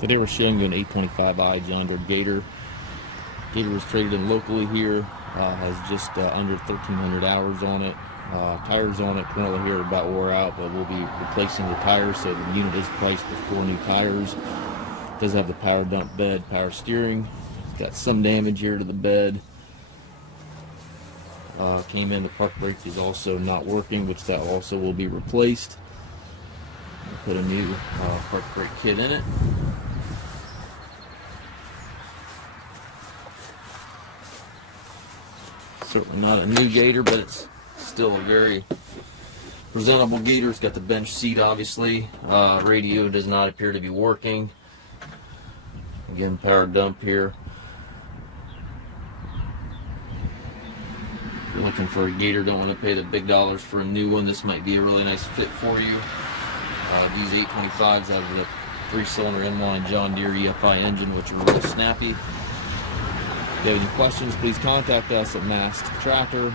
Today we're showing you an 825i John Deere Gator. Gator was traded in locally here, has just under 1,300 hours on it. Tires on it currently here are about wore out, but we'll be replacing the tires, so the unit is priced with 4 new tires. It does have the power dump bed, power steering. It's got some damage here to the bed. Came in, the park brake is also not working, which that also will be replaced. We'll put a new park brake kit in it. Certainly not a new Gator, but it's still a very presentable Gator. It's got the bench seat, obviously. Radio does not appear to be working. Again, power dump here. If you're looking for a Gator, don't want to pay the big dollars for a new one, this might be a really nice fit for you. These 825s have the 3-cylinder inline John Deere EFI engine, which are really snappy. If you have any questions, please contact us at Mast Tractor.